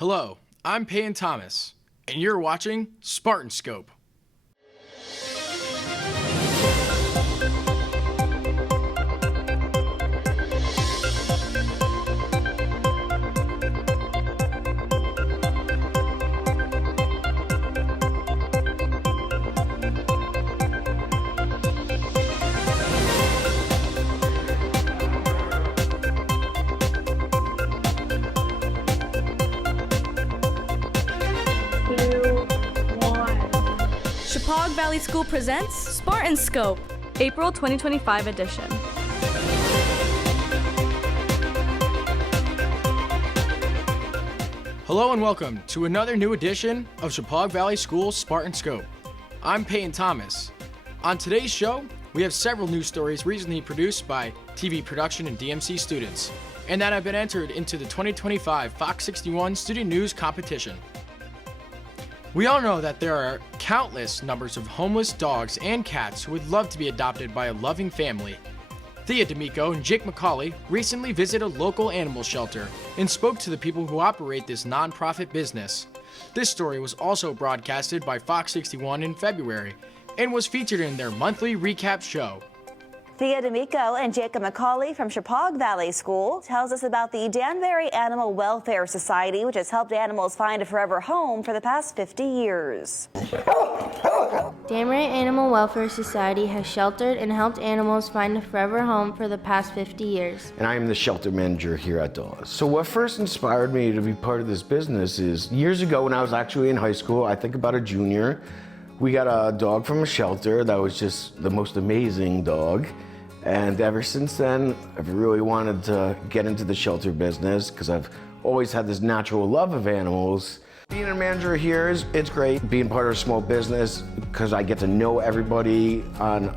Hello, I'm Peyton Thomas, and you're watching Spartan Scope. Shepaug Valley School presents Spartan Scope, April 2025 edition. Hello and welcome to another new edition of Shepaug Valley School's Spartan Scope. I'm Peyton Thomas. On today's show, we have several news stories recently produced by TV production and DMC students, and that have been entered into the 2025 Fox 61 Student News Competition. We all know that there are countless numbers of homeless dogs and cats who would love to be adopted by a loving family. Thea D'Amico and Jake McCauley recently visited a local animal shelter and spoke to the people who operate this nonprofit business. This story was also broadcasted by Fox 61 in February and was featured in their monthly recap show. Thea D'Amico and Jacob McCauley from Shepaug Valley School tells us about the Danbury Animal Welfare Society, which has helped animals find a forever home for the past 50 years. Danbury Animal Welfare Society has sheltered and helped animals find a forever home for the past 50 years. And I am the shelter manager here at Dawes. So what first inspired me to be part of this business is years ago when I was actually in high school, I think about a junior, we got a dog from a shelter that was just the most amazing dog. And ever since then, I've really wanted to get into the shelter business because I've always had this natural love of animals. Being a manager here it's great. Being part of a small business because I get to know everybody on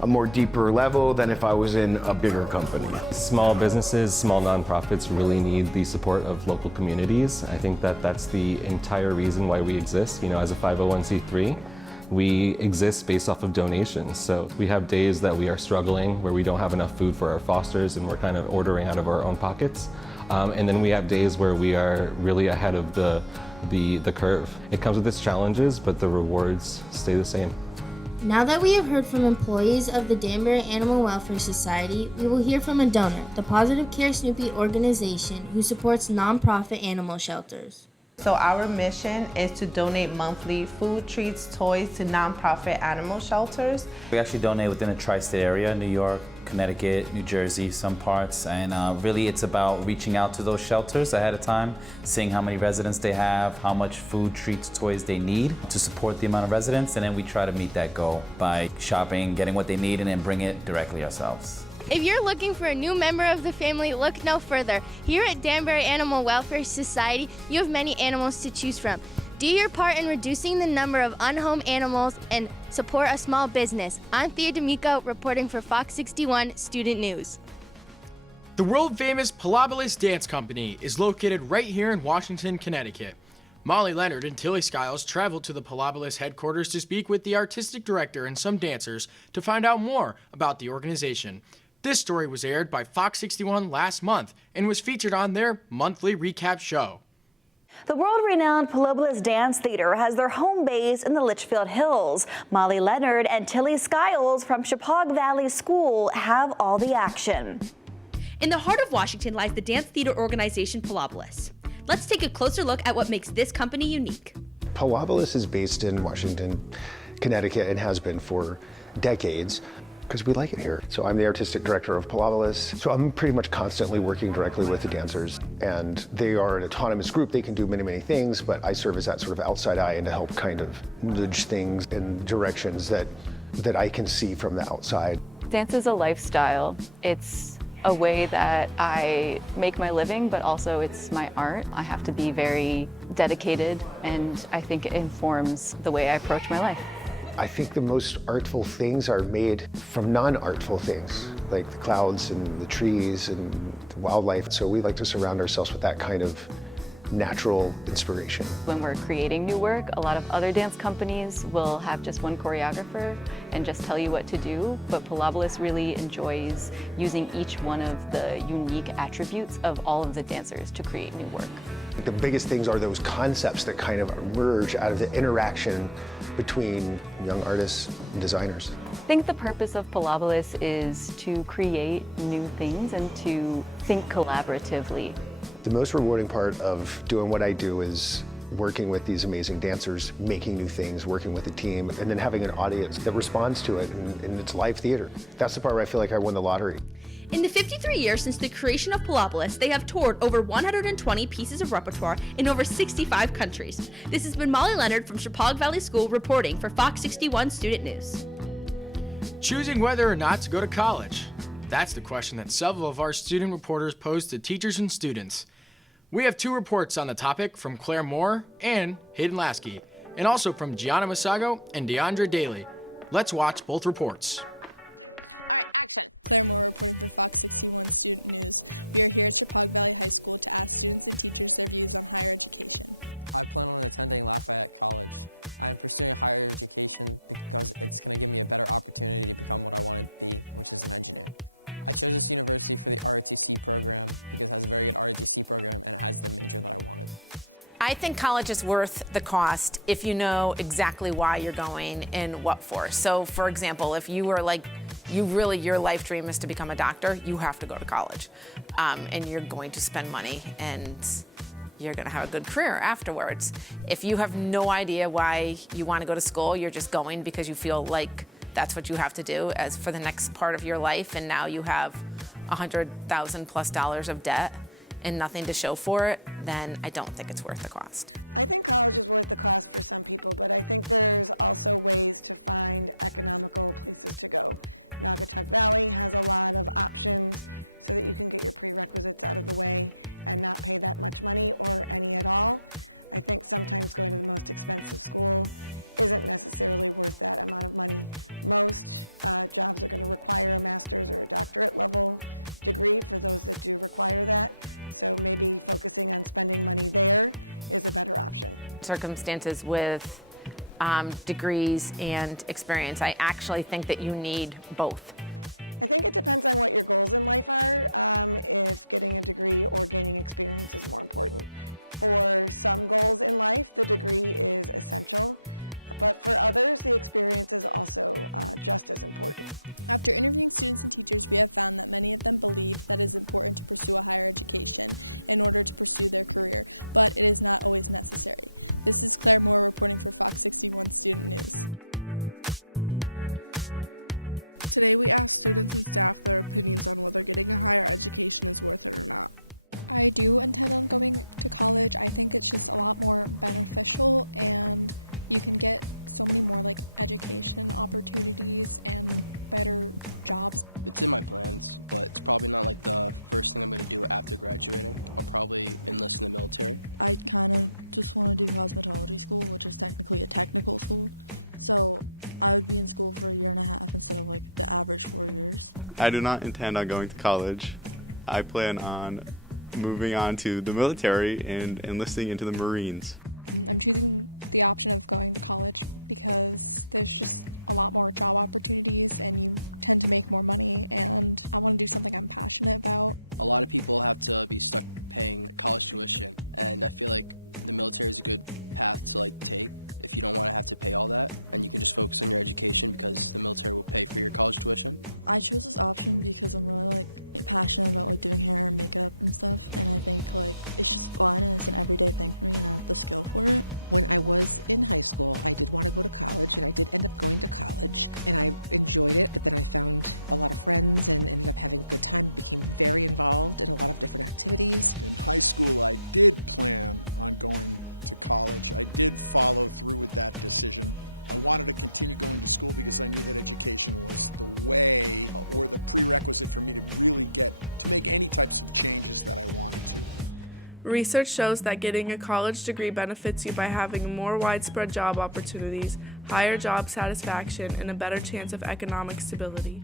a more deeper level than if I was in a bigger company. Small businesses, small nonprofits really need the support of local communities. I think that that's the entire reason why we exist. You know, as a 501c3. We exist based off of donations. So we have days that we are struggling where we don't have enough food for our fosters and we're kind of ordering out of our own pockets. And then we have days where we are really ahead of the curve. It comes with its challenges, but the rewards stay the same. Now that we have heard from employees of the Danbury Animal Welfare Society, we will hear from a donor, the Positive Care Snoopy organization, who supports nonprofit animal shelters. So our mission is to donate monthly food, treats, toys to nonprofit animal shelters. We actually donate within the tri-state area, New York, Connecticut, New Jersey, some parts, and really it's about reaching out to those shelters ahead of time, seeing how many residents they have, how much food, treats, toys they need to support the amount of residents, and then we try to meet that goal by shopping, getting what they need, and then bring it directly ourselves. If you're looking for a new member of the family, look no further. Here at Danbury Animal Welfare Society, you have many animals to choose from. Do your part in reducing the number of unhomed animals and support a small business. I'm Thea D'Amico reporting for Fox 61 Student News. The world-famous Pilobolus Dance Company is located right here in Washington, Connecticut. Molly Leonard and Tilly Skiles traveled to the Pilobolus headquarters to speak with the artistic director and some dancers to find out more about the organization. This story was aired by Fox 61 last month and was featured on their monthly recap show. The world-renowned Pilobolus Dance Theater has their home base in the Litchfield Hills. Molly Leonard and Tilly Skiles from Shepaug Valley School have all the action. In the heart of Washington lies the dance theater organization Pilobolus. Let's take a closer look at what makes this company unique. Pilobolus is based in Washington, Connecticut, and has been for decades. Because we like it here. So I'm the artistic director of Pilobolus. So I'm pretty much constantly working directly with the dancers, and they are an autonomous group. They can do many, many things, but I serve as that sort of outside eye and to help kind of nudge things in directions that I can see from the outside. Dance is a lifestyle. It's a way that I make my living, but also it's my art. I have to be very dedicated, and I think it informs the way I approach my life. I think the most artful things are made from non-artful things, like the clouds and the trees and the wildlife. So we like to surround ourselves with that kind of natural inspiration. When we're creating new work, a lot of other dance companies will have just one choreographer and just tell you what to do, but Pilobolus really enjoys using each one of the unique attributes of all of the dancers to create new work. The biggest things are those concepts that kind of emerge out of the interaction between young artists and designers. I think the purpose of Pilabolus is to create new things and to think collaboratively. The most rewarding part of doing what I do is working with these amazing dancers, making new things, working with a team, and then having an audience that responds to it, and it's live theater. That's the part where I feel like I won the lottery. In the 53 years since the creation of Pilabolus, they have toured over 120 pieces of repertoire in over 65 countries. This has been Molly Leonard from Shepaug Valley School reporting for Fox 61 Student News. Choosing whether or not to go to college. That's the question that several of our student reporters posed to teachers and students. We have 2 reports on the topic from Claire Moore and Hayden Lasky, and also from Gianna Masago and Deandra Daly. Let's watch both reports. All right, action. Claire Moore reporting for Fox 61 Student News. We are here at Shepaug Valley High School to ask students and teachers their views on higher education. I plan on attending Lafayette College. I am pursuing higher education because it's going to give me a better opportunity to become what I want to be, which is an engineer. I chose this university for the ROTC program because it has a very good ROTC program and it has the major that I wanted. I think college is worth the cost if you know exactly why you're going and what for. So, for example, if you were like, your life dream is to become a doctor, you have to go to college. And you're going to spend money and you're going to have a good career afterwards. If you have no idea why you want to go to school, you're just going because you feel like that's what you have to do as for the next part of your life, and now you have $100,000+ of debt and nothing to show for it, then I don't think it's worth the cost. I think college is worth the cost for some people, but I think there's also ways to find economical places to go. Naugatuck Valley has a lot of options so that you can get your prerequisites out of the way and not pay that much money or any at all. I think sometimes going to the most expensive school isn't necessarily worth that amount of money. Most jobs are going to require a master's or a doctorate level degree for those that do require that. So maybe focusing on spending money there is a better option. Circumstances with degrees and experience, I actually think that you need both. I think it depends on what your goals in life are, if getting a degree or gaining experience is more important. For some goals in life, the degree is essential. But for others, the experience is also just as important. After interviewing students and teachers, we have found that many of them believe that it is important to pursue a higher education in order to pursue their career, but it is not always necessary. This is Claire Moore reporting for Fox 61 Student News. Today we asked students and staff their opinions on whether getting a higher education is worth it or not. I do intend on going to college. I think it's just a lot more beneficial, and you can get so many more education opportunities and better jobs. It's in my plans, but it's probably not the first thing I'm going to do after graduating. I'll probably enlist in the military. I kind of just want to do cosmetology school, which is technically a technical school. So I would be in school for 1.5 years instead of the average 4 years. I do not intend on going to college. I plan on moving on to the military and enlisting into the Marines. I'm choosing the option of going to college because there's just a lot more job opportunities and you tend to make more money, and I want to do something I'm passionate about. A lot of people have to be stuck paying college tuition, and I feel like the military is a good path to take if you don't want to have to pay all that, and you can just focus on your education because the military will pay for your college tuition. I chose this option because I'm really passionate about doing hair and makeup and stuff, and I think it's just fun and it's an everyday thing for me and I have the skill for it. When I was in high school, I did want to go to college, and I did end up going to college, and I enjoyed it, but then I found a lot of friends and ended up having a good time, became very involved in a lot of different activities. In high school, I did plan on going to college. I did follow through with that decision. I wanted to continue going to school because I knew that education was the way or the prerequisite for me to really get to make any types of changes that I wanted to. Research shows that getting a college degree benefits you by having more widespread job opportunities, higher job satisfaction, and a better chance of economic stability.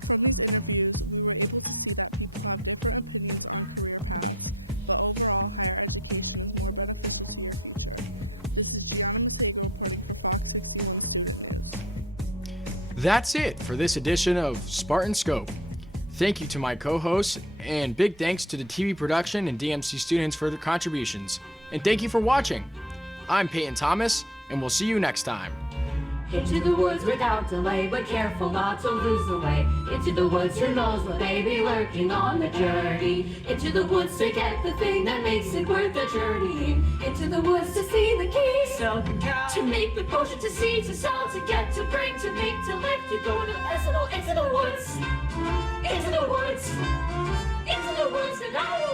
From these interviews, we were able to see that people have different opinions on career paths, but overall, higher education is more beneficial to your future. This is Gianna Masago reporting for Fox 61 Student News. That's it for this edition of Spartan Scope. Thank you to my co-hosts, and big thanks to the TV production and DMC students for their contributions. And thank you for watching. I'm Peyton Thomas, and we'll see you next time. Into the woods without delay, but careful not to lose the way. Into the woods, who knows what may be lurking on the journey. Into the woods to get the thing that makes it worth the journey. Into the woods to see the key, so to make the potion, to see, to sell, to get, to bring, to make, to lift, to go into the woods. Into the woods. Into the woods, and now